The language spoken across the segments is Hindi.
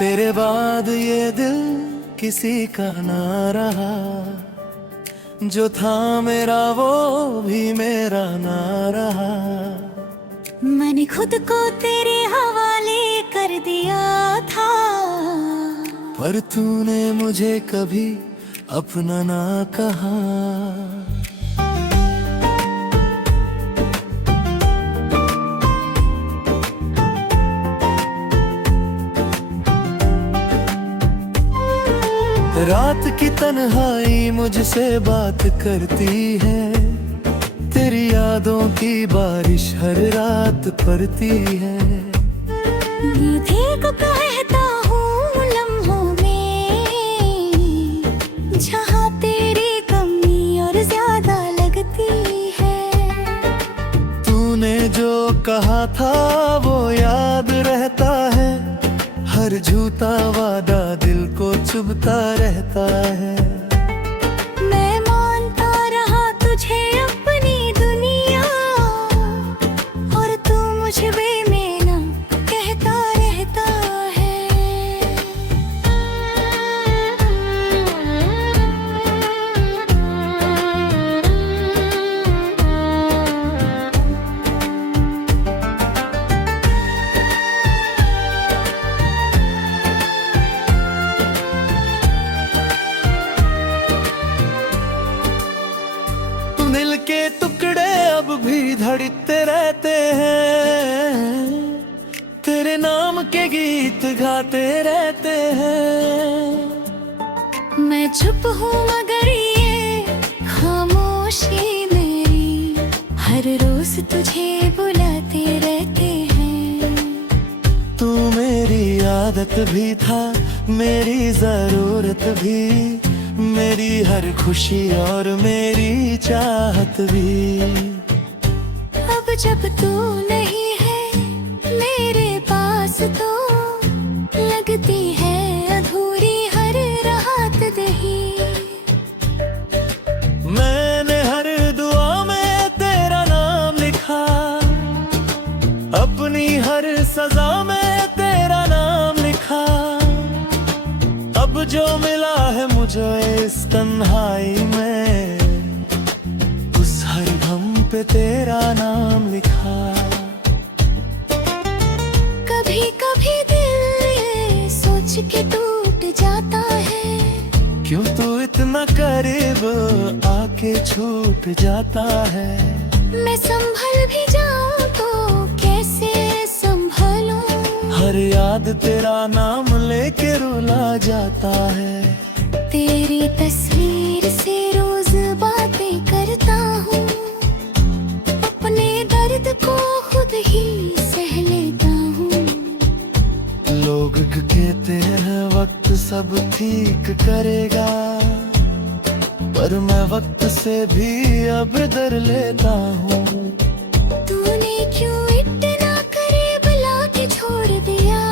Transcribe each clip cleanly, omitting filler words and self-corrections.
तेरे बाद ये दिल किसी का ना रहा, जो था मेरा वो भी मेरा ना रहा। मैंने खुद को तेरे हवाले कर दिया था, पर तूने मुझे कभी अपना ना कहा। रात की तन्हाई मुझसे बात करती है, तेरी यादों की बारिश हर रात पड़ती है। मीठे को कहता हूँ लम्हों में, जहाँ तेरी कमी और ज्यादा लगती है। तूने जो कहा था वो याद रहता है, हर झूठा वादा दिल को चुभता रहता है। मैं मानता रहा तुझे अपनी दुनिया, और तू मुझे बेमेना कहता रहता है। दिल के टुकड़े अब भी धड़कते रहते हैं, तेरे नाम के गीत गाते रहते हैं। मैं चुप हूँ मगर ये खामोशी मेरी, हर रोज तुझे बुलाते रहते हैं। तू मेरी आदत भी था, मेरी जरूरत भी, मेरी हर खुशी और मेरी चाहत भी। अब जब तू नहीं है मेरे पास, तो लगती है अधूरी हर राहत दही। मैंने हर दुआ में तेरा नाम लिखा, अपनी हर सजा में तेरा नाम लिखा। अब जो मिला है मुझे इस तन्हाई में, उस हर गम पे तेरा नाम लिखा। कभी कभी दिल ये सोच के टूट जाता है, क्यों तू इतना करीब आके छूट जाता है। मैं संभल भी जाऊं तो कैसे संभलूं, हर याद तेरा नाम लेके रुला जाता है। तेरी तस्वीर से रोज बातें करता हूँ, अपने दर्द को खुद ही सह लेता हूँ। लोग कहते हैं वक्त सब ठीक करेगा, पर मैं वक्त से भी अब डर लेता हूँ। तूने क्यों इतना करीब लाके छोड़ दिया,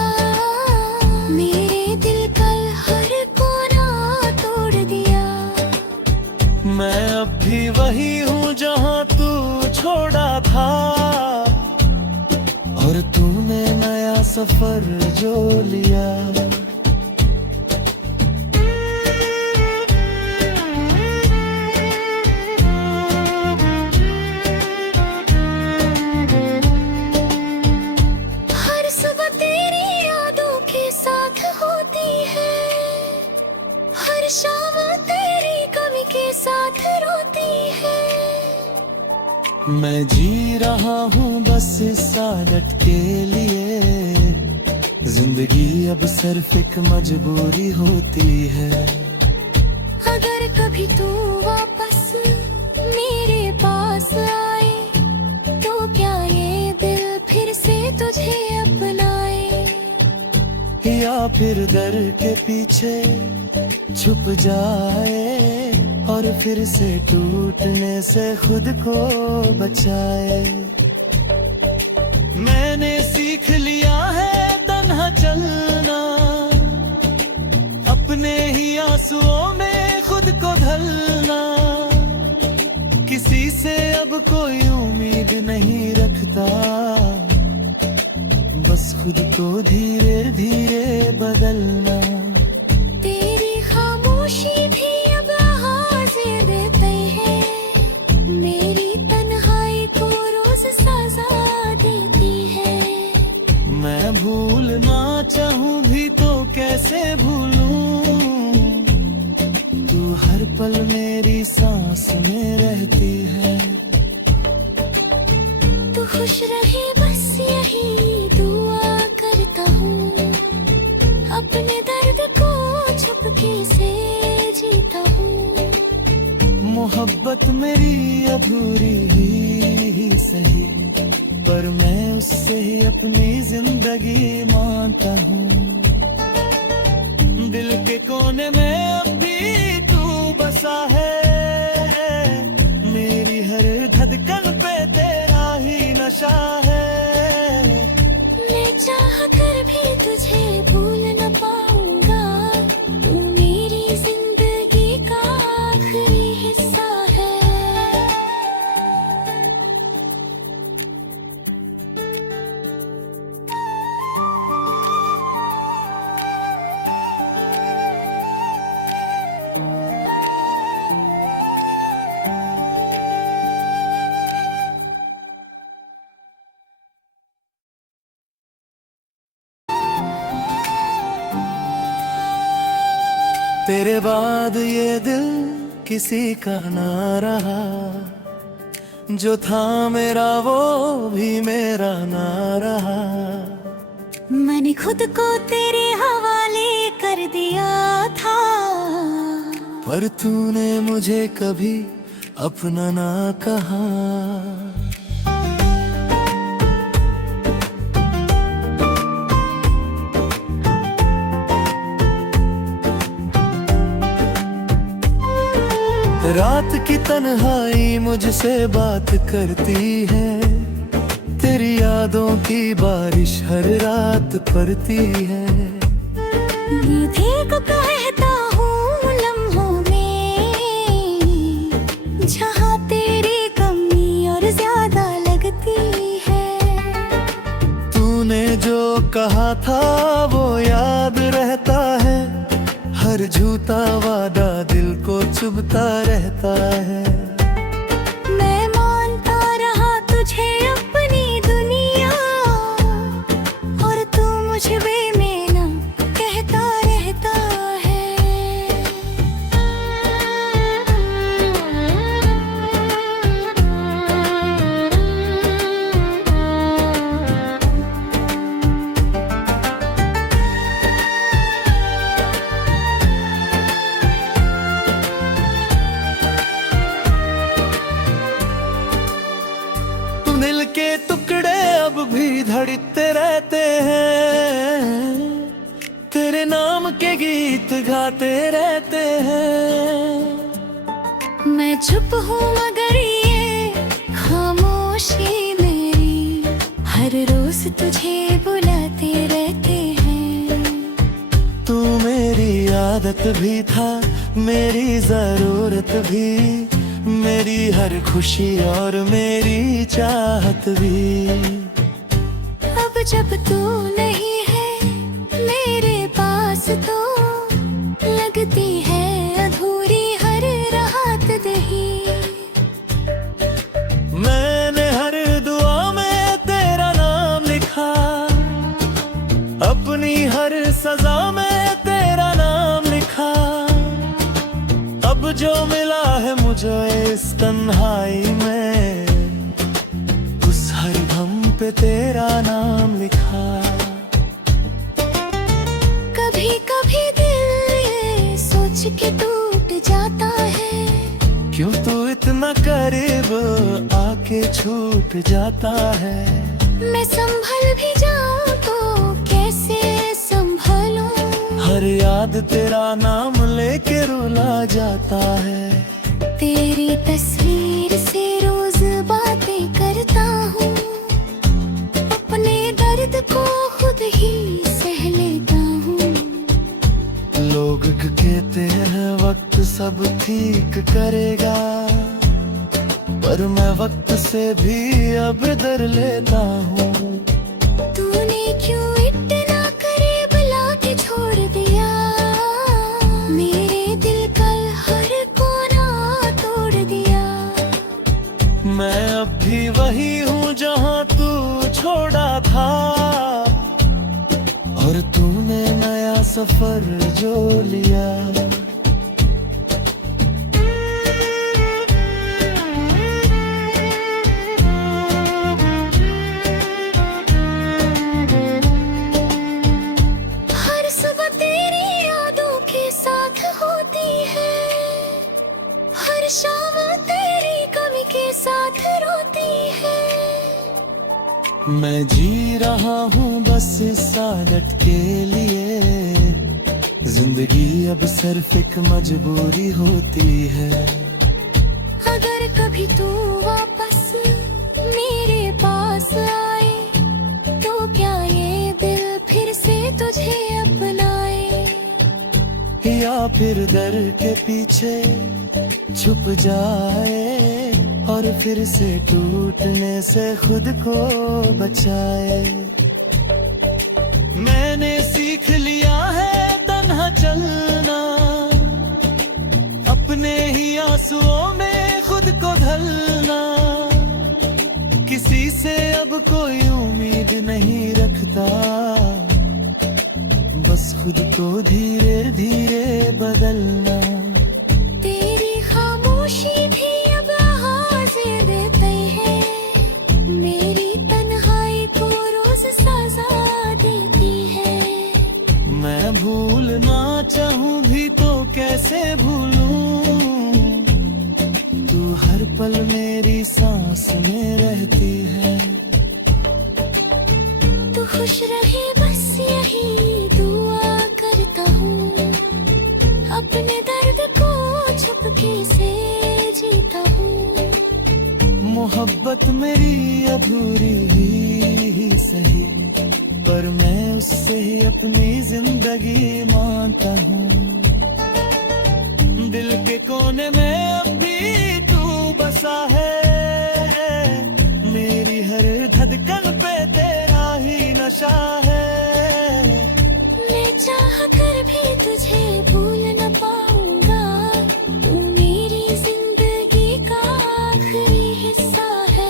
मेरे दिल का हर कोना तोड़ दिया। मैं अब भी वही हूँ जहाँ तू छोड़ा था, और तूने नया सफर जो लिया। हर सुबह तेरी यादों के साथ होती है, हर शाम तेरी कमी के साथ रोती है। मैं जी रहा हूँ बस इस आदत के लिए, जिंदगी अब सिर्फ एक मजबूरी होती है। अगर कभी तू वापस मेरे पास आए, तो क्या ये दिल फिर से तुझे अपनाए, या फिर डर के पीछे छुप जाए, और फिर से टूटने से खुद को बचाए। मैंने सीख लिया है तन्हा चलना, अपने ही आंसुओं में खुद को ढलना। किसी से अब कोई उम्मीद नहीं रखता, बस खुद को धीरे धीरे बदलना। तेरी खामोशी भी अब आवाज़ें देते हैं, मेरी तन्हाई को रोज सजा देती है। मैं भूलना चाहूँ भी तो कैसे भूलूं, तू हर पल मेरी सांस में रहती है। तू खुश रहे बस यही दुआ करता हूँ, अपने दर्द को चुपके से जीता हूँ। मोहब्बत मेरी अधूरी ही सही, पर मैं उससे ही अपनी जिंदगी मानता हूँ। दिल के कोने में अब भी तू बसा है, मेरी हर धड़कन पे तेरा ही नशा है। मैं चाह कर भी तुझे भूल न पाऊंगा, तू मेरी जिंदगी का आखिरी हिस्सा है। तेरे बाद ये दिल किसी का ना रहा, जो था मेरा वो भी मेरा ना रहा। मैंने खुद को तेरे हवाले कर दिया था, पर तूने मुझे कभी अपना ना कहा। रात की तन्हाई मुझसे बात करती है, तेरी यादों की बारिश हर रात पड़ती है। निधि को कहता हूँ लम्हों में, जहाँ तेरी कमी और ज्यादा लगती है। तूने जो कहा था वो याद रहता है, हर झूठा वादा दिल को चुभता रहता है। मैं मानता रहा तुझे अपनी दुनिया, और तू मुझे बेमेना कहता रहता है। दिल के टुकड़े अब भी धड़कते रहते हैं, तेरे नाम के गीत गाते रहते हैं। मैं चुप हूँ मगर ये खामोशी मेरी हर रोज तुझे बुलाते रहते हैं। तू मेरी आदत भी था, मेरी जरूरत भी, मेरी हर खुशी और मेरी चाहत भी। अब जब तू नहीं है मेरे पास, तो लगती है अधूरी हर राहत दही। मैंने हर दुआ में तेरा नाम लिखा, अपनी हर सजा में तेरा नाम लिखा। अब जो मिला है मुझे इस तन्हाई में, उस हर गम पे तेरा नाम लिखा। कभी कभी दिल ये सोच के टूट जाता है, क्यों तू इतना करीब आके छूट जाता है। मैं संभल भी जाऊं तो कैसे संभलूं, हर याद तेरा नाम लेके रुला जाता है। तेरी तस्वीर से रोज बातें करता हूँ, अपने दर्द को खुद ही सह लेता हूँ। लोग कहते हैं वक्त सब ठीक करेगा, पर मैं वक्त से भी अब डर लेता हूँ। तूने क्यों पर तूने नया सफर जो लिया। हर सुबह तेरी यादों के साथ होती है, हर शाम तेरी कमी के साथ रोती है। मैं जी रहा हूँ बस इस आदत के लिए, जिंदगी अब सिर्फ एक मजबूरी होती है। अगर कभी तू वापस मेरे पास आए, तो क्या ये दिल फिर से तुझे अपनाए, या फिर दर के पीछे छुप जाए और फिर से टूटने से खुद को बचाए। मैंने सीख लिया है तन्हा चलना, अपने ही आंसुओं में खुद को ढलना। किसी से अब कोई उम्मीद नहीं रखता, बस खुद को धीरे धीरे बदलना। तेरी खामोशी भी अब आवाज़ें देते हैं, मेरी तन्हाई को रोज सजा देती है। मैं भूलना चाहूँ भी तो कैसे भूलूं, तू हर पल मेरी सांस में रहती है। तू खुश रहे बस यही दुआ करता हूँ, अपने दर्द को चुपके से जीता हूँ। मोहब्बत मेरी अधूरी ही सही, पर मैं उससे ही अपनी जिंदगी मानता हूँ। दिल के कोने में अब भी तू बसा है, मेरी हर धड़कन पे तेरा ही नशा है। मैं चाह कर भी तुझे भूल न पाऊंगा, तू मेरी जिंदगी का आखिरी हिस्सा है।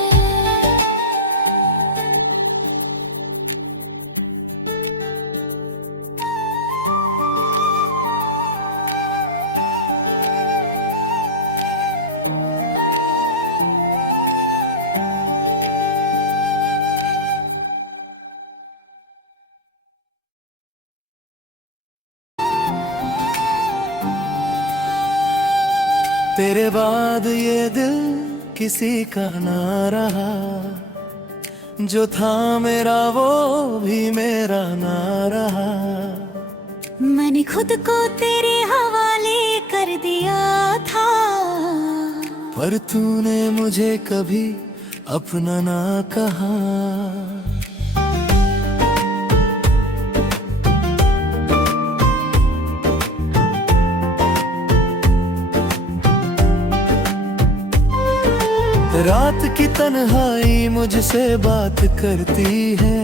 तेरे बाद ये दिल किसी का ना रहा, जो था मेरा वो भी मेरा ना रहा। मैंने खुद को तेरे हवाले कर दिया था, पर तूने मुझे कभी अपना ना कहा। रात की तन्हाई मुझसे बात करती है,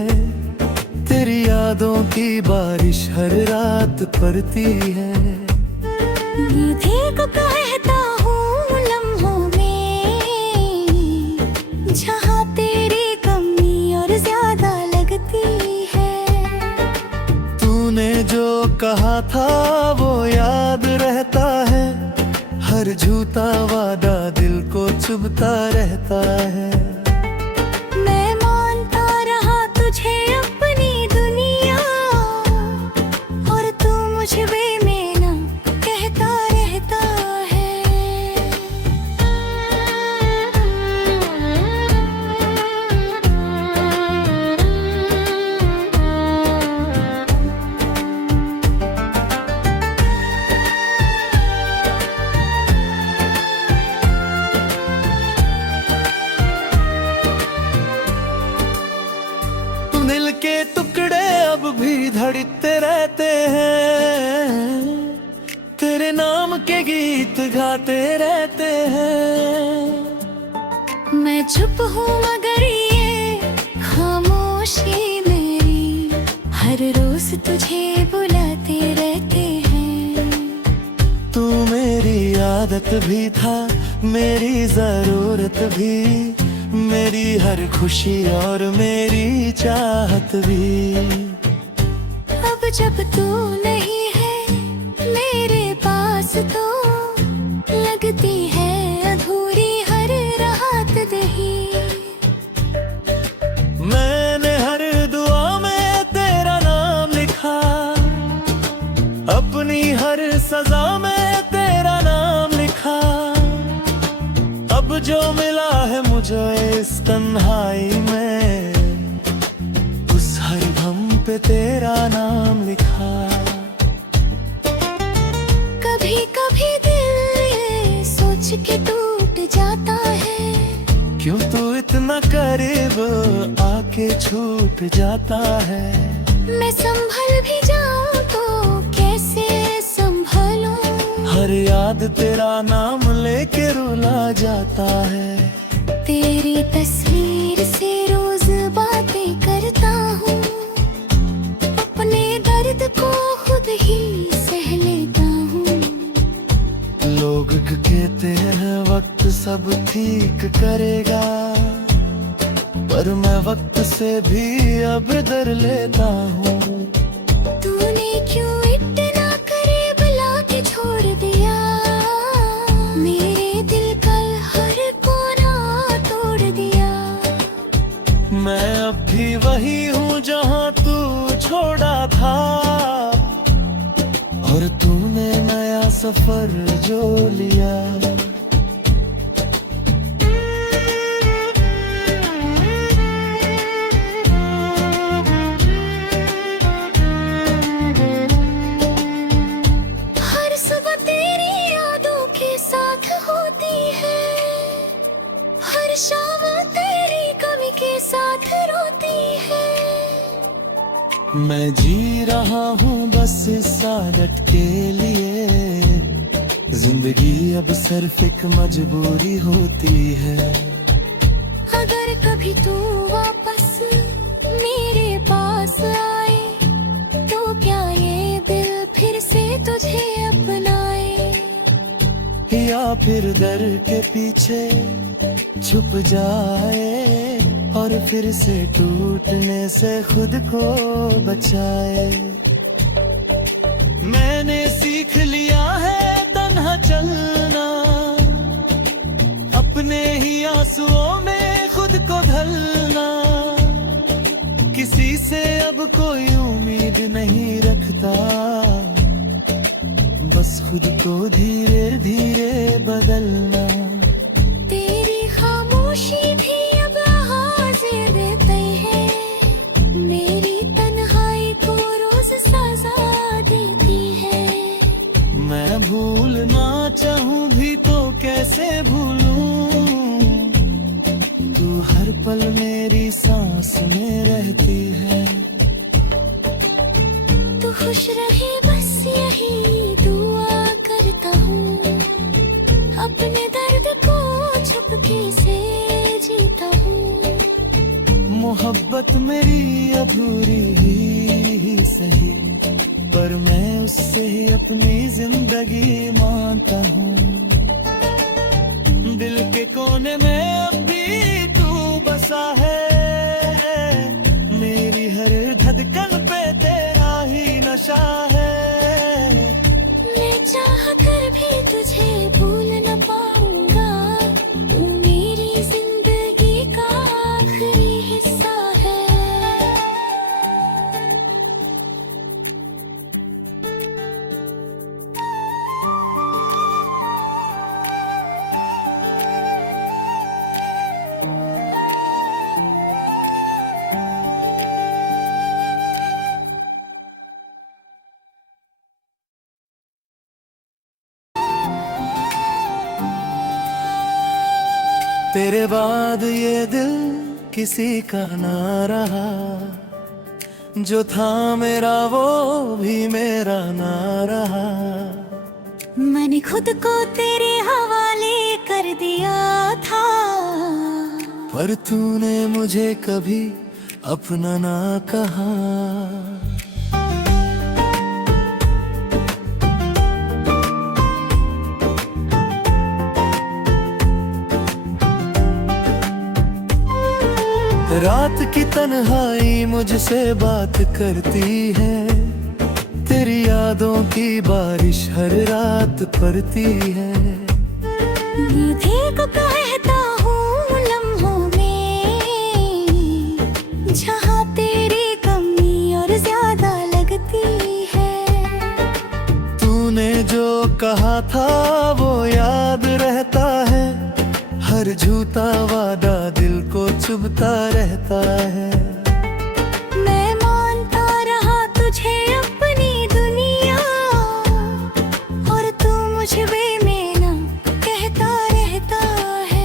तेरी यादों की बारिश हर रात पड़ती है। निधि को कहता हूँ लम्हों में, जहाँ तेरी कमी और ज्यादा लगती है। तूने जो कहा था वो याद रहता है, हर झूठा वादा दिल को चुभता रहता है। मैं मानता रहा तुझे अपनी दुनिया, और तू मुझे बेमेना कहता रहता है। दिल के टुकड़े अब भी धड़कते रहते हैं, तेरे नाम के गीत गाते रहते हैं। मैं चुप हूँ मगर ये खामोशी मेरी हर रोज तुझे बुलाते रहते हैं। तू मेरी आदत भी था, मेरी जरूरत भी, मेरी हर खुशी और मेरी चाहत भी। अब जब तू नहीं है मेरे पास तो लगती है अधूरी हर रात दही। मैंने हर दुआ में तेरा नाम लिखा, अपनी हर सजा में तेरा नाम लिखा। अब जो मिला है मुझे इस तन्हाई में, उस हर गम पे तेरा नाम लिखा। कभी कभी दिल ये सोच के टूट जाता है, क्यों तू इतना करीब आके छूट जाता है। मैं संभल भी जाऊं तो कैसे संभलूं, हर याद तेरा नाम लेके रुला जाता है। तेरी तस्वीर से रोज बातें करता हूँ, अपने दर्द को खुद ही सह लेता हूँ। लोग कहते हैं वक्त सब ठीक करेगा, पर मैं वक्त से भी अब डर लेता हूँ। तूने क्यों इतना करीब लाके छोड़ दिया, मेरे दिल का हर कोना तोड़ दिया। मैं अब भी वही हूँ जहाँ तू छोड़ा था, और तूने नया सफर जो लिया। हर सुबह तेरी यादों के साथ होती है, हर शाम तेरी कमी के साथ रोती है। मैं जी रहा हूँ बस इस आदत के लिए, जिंदगी अब सिर्फ एक मजबूरी होती है। अगर कभी तू वापस मेरे पास आए, तो क्या ये दिल फिर से तुझे अपनाए, या फिर डर के पीछे छुप जाए, और फिर से टूटने से खुद को बचाए। मैंने सीख लिया है तन्हा चलना, अपने ही आंसुओं में खुद को ढलना। किसी से अब कोई उम्मीद नहीं रखता, बस खुद को धीरे धीरे बदलना। तेरी खामोशी भी अब आवाज़ें देते हैं, मेरी तन्हाई को रोज सजा देती है। मैं भूलना चाहूँ भी तो कैसे भूलूं, तू हर पल मेरी सांस में रहती है। तू खुश रहे बस यही दुआ करता हूँ, अपने दर्द को चुपके से जीता हूँ। मोहब्बत मेरी अधूरी ही सही, पर मैं उससे ही अपनी जिंदगी मानता हूँ। दिल के कोने में अब भी तू बसा है, मेरी हर धड़कन पे तेरा ही नशा है। मैं चाह कर भी तुझे भूल न पाऊंगा, तू मेरी जिंदगी का आखिरी हिस्सा है। तेरे बाद ये दिल किसी का ना रहा, जो था मेरा वो भी मेरा ना रहा। मैंने खुद को तेरे हवाले कर दिया था, पर तूने मुझे कभी अपना ना कहा। रात की तन्हाई मुझसे बात करती है, तेरी यादों की बारिश हर रात पड़ती है। निधि को कहता हूँ लम्हों में, जहाँ तेरी कमी और ज्यादा लगती है। तूने जो कहा था वो याद रहता है, हर झूठा वादा दिल को चुभता रहता है। मैं मानता रहा तुझे अपनी दुनिया, और तू मुझ में ना कहता रहता है।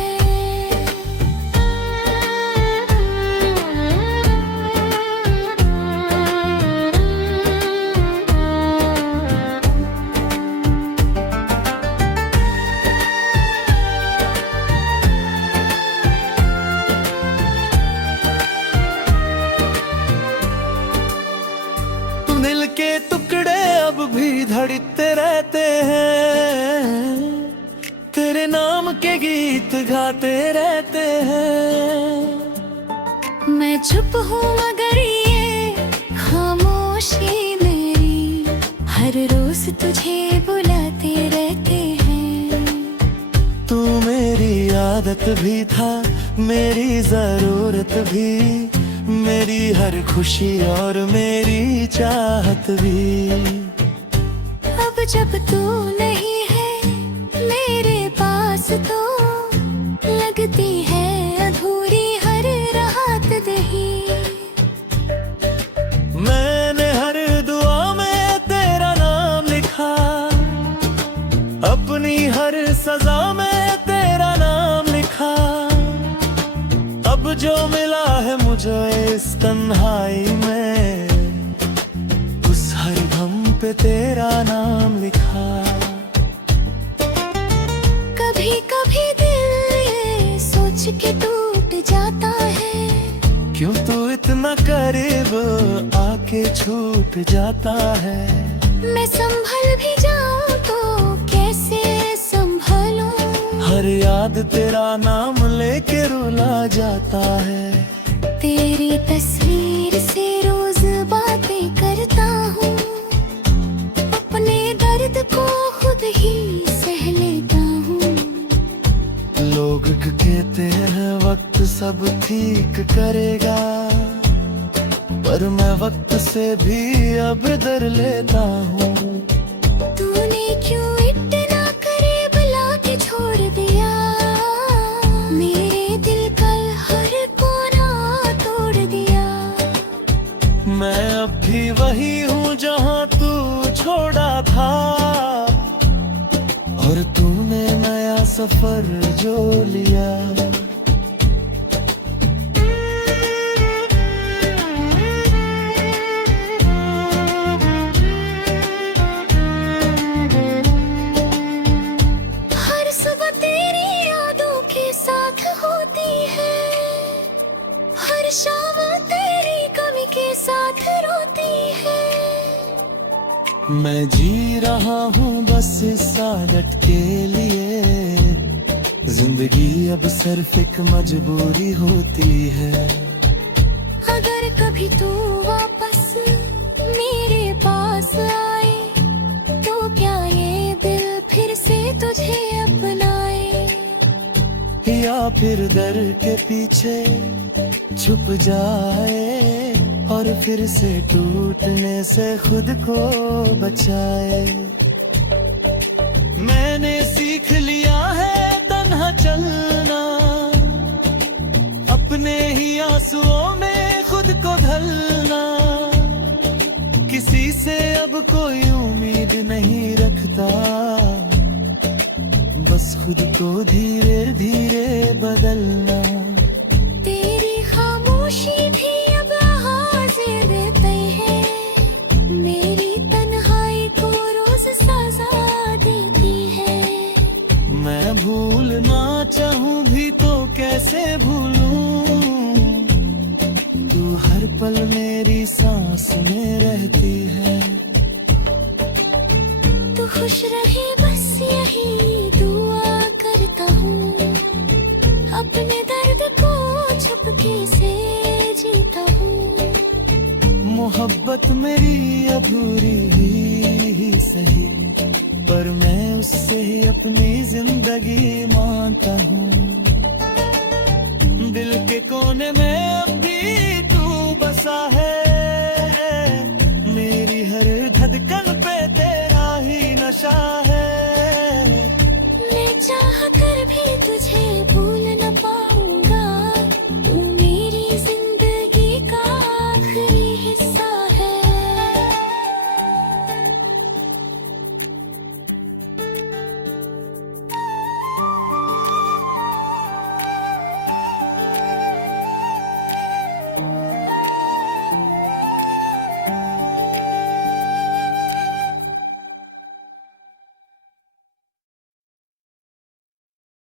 दिल के टुकड़े अब भी धड़कते रहते हैं, तेरे नाम के गीत गाते रहते हैं। मैं चुप हूँ मगर ये खामोशी मेरी हर रोज तुझे बुलाते रहते हैं। तू मेरी आदत भी था, मेरी जरूरत भी, मेरी हर खुशी और मेरी चाहत भी। अब जब तू नहीं है मेरे पास, तो लगती है अधूरी हर राहत दही। मैंने हर दुआ में तेरा नाम लिखा, अपनी हर सजा में तेरा नाम लिखा। अब जो मिला है मुझे इस तन्हाई में, उस हर गम पे तेरा नाम लिखा। कभी कभी दिल ये सोच के टूट जाता है, क्यों तू इतना करीब आके छूट जाता है। मैं संभल भी जाऊं तो कैसे संभलूं, हर याद तेरा नाम लेके रुला जाता है। तेरी तस्वीर से रोज बातें करता हूँ, अपने दर्द को खुद ही सह लेता हूँ। लोग कहते हैं वक्त सब ठीक करेगा, पर मैं वक्त से भी अब डर लेता हूँ। तूने क्यों इतना करीब लाके छोड़ दिया, मेरे दिल का हर कोना तोड़ दिया। मैं अब भी वही हूँ जहाँ तू छोड़ा था, और तूने नया सफर जो लिया। हर सुबह तेरी यादों के साथ होती है, हर शाम तेरी कमी के साथ रोती है। मैं जी रहा हूँ बस इस आदत के लिए, जिंदगी अब सिर्फ एक मजबूरी होती है। अगर कभी तू वापस मेरे पास आए, तो क्या ये दिल फिर से तुझे अपनाए, या फिर डर के पीछे छुप जाए, और फिर से टूटने से खुद को बचाए। मैंने सीख लिया है तन्हा चलना, अपने ही आंसुओं में खुद को ढलना। किसी से अब कोई उम्मीद नहीं रखता, बस खुद को धीरे धीरे बदलना। तेरी खामोशी भी अब आवाज़ें देते हैं, मेरी तन्हाई को रोज सजा देती है। मैं भूलना चाहूँ भी तो कैसे भूलूं, तू हर पल मेरी सांस में रहती है। तू खुश रहे बस यही दुआ करता हूँ, अपने दर्द को चुपके से जीता हूँ। मोहब्बत मेरी अधूरी ही सही, पर मैं उससे ही अपनी जिंदगी मानता हूँ। दिल के कोने में अब भी तू बसा है,